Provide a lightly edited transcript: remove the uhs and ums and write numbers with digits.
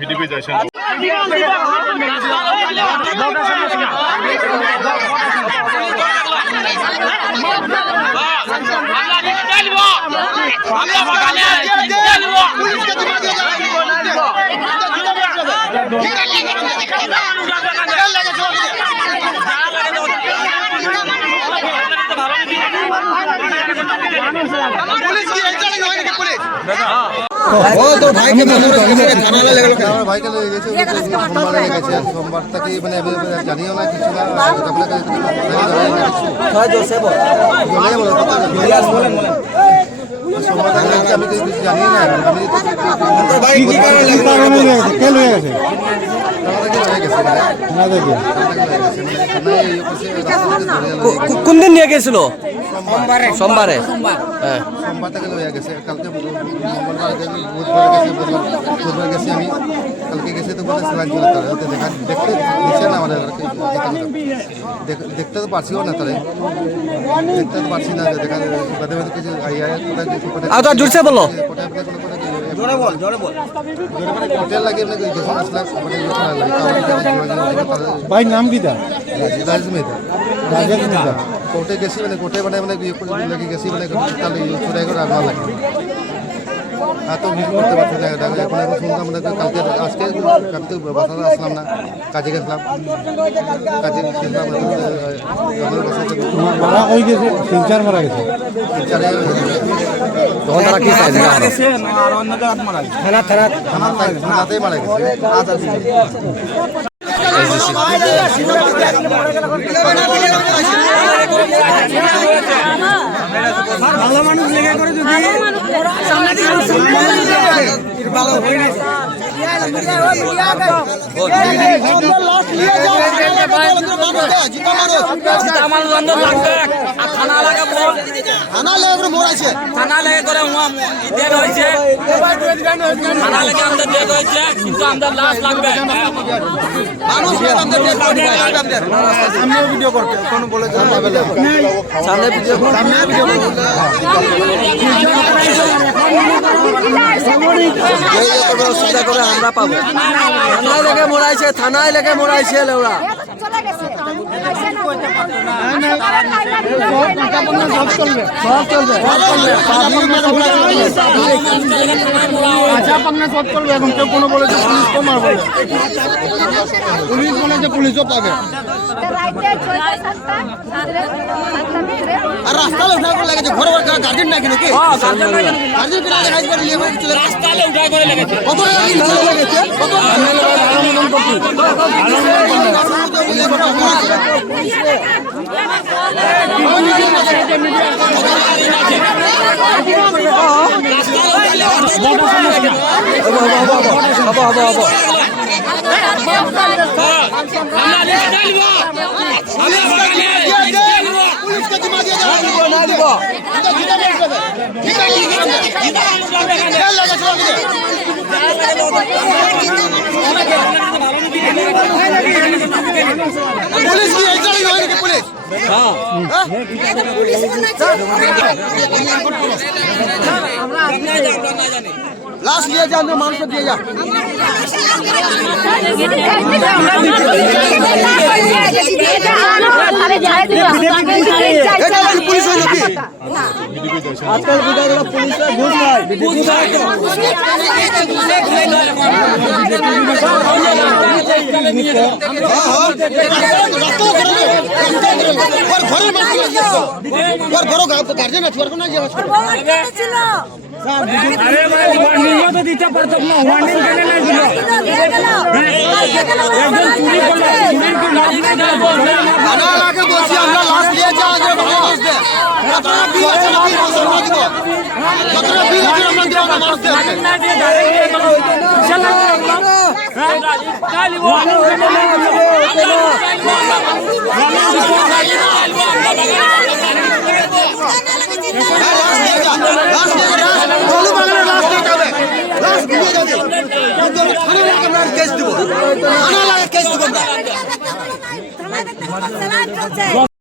VDP যাইছেন সোমবার থেকে মানে জানিও না কিছু সোমবার থেকে আমি কিছু জানি না কোন দিন নিয়ে গেছিল? সোমবারে। সোমবার থেকে লইয়া গেছে, কালকে মঙ্গলবার বুধবার গেছি আমি, কালকে গেছি তো বলে স্যালাইন চলে তারা দেখা দেখতে দিচ্ছে না আমাদের দেখতে তো পারছিও না তারা দেখতে তো পারছি না দেখা বাদে বাদে কিছু কোথায় জুড়ছে বলো হোটেল লাগে যখন আসলাম ভাই নাম কি তা? রাজ মেহতা কোর্টে গেছি মানে কোর্টে মানে লেগে গেছি মানে তাহলে ছোটাই করে রাখা লাগে এত কিছু করতে পারছি না এখন শুনলাম মানে কালকে আজকে কালকে বাসাতে আসলাম না, কাজে গেছিলাম মারা হয়ে গেছে, তিন-চার মারা গেছে। থানাতেই মারা গেছে। ভালো মানুষ লেগে করে যদি ভালো হয়ে গেছে কিন্তু আমাদের লাশ লাগবে ভিডিও করতে কোন বলে সামনে ভিডিও চিন্তা করে আমরা পাবো। থানায় লেগে মরাইছে, থানায় লেগে মরাইছে ওরা। এখন কেউ কোনো বলে যে পুলিশ তো মারবে, পুলিশ বলে যে পুলিশও পাবে। আর রাস্তা উঠা করে লাগেছে ঘরে গার্জেন নাকি নাকি গার্জেন কে দেখাই করে নিয়ে চলে রাস্তা উঠা করে লাগেছে কত লাগেছে কত পুলিশ কি এইটাই হয় নাকি পুলিশ? হ্যাঁ লাশ নিয়ে যা, আমরা মানুষ দিয়ে যা। পুলিশ হয় নাকি আজকাল পুলিশের ঘুষ নাই, গার্জেন আছে আরে ভাই ওয়ার্নিং তো দিতে পারতাম না, ওয়ার্নিং কেন না দিল? একজন চুরি করলো, চুরির কি লাশ না দেব? আনা লাগে বলছি আমরা লাশ নিয়ে যা, যে ভালো লাশ দে। কতটা বিল আছে না বিল আছে না দিব, কতটা বিল আছে আমরা দিব না মানুষ দে না দিয়ে ডাইরেক্ট দিয়ে গেল, বিশাল লাগবে আমরা হ্যাঁ কালি ওয়ার্নিং কেন না দিল? কেস দিব, কেস দিব।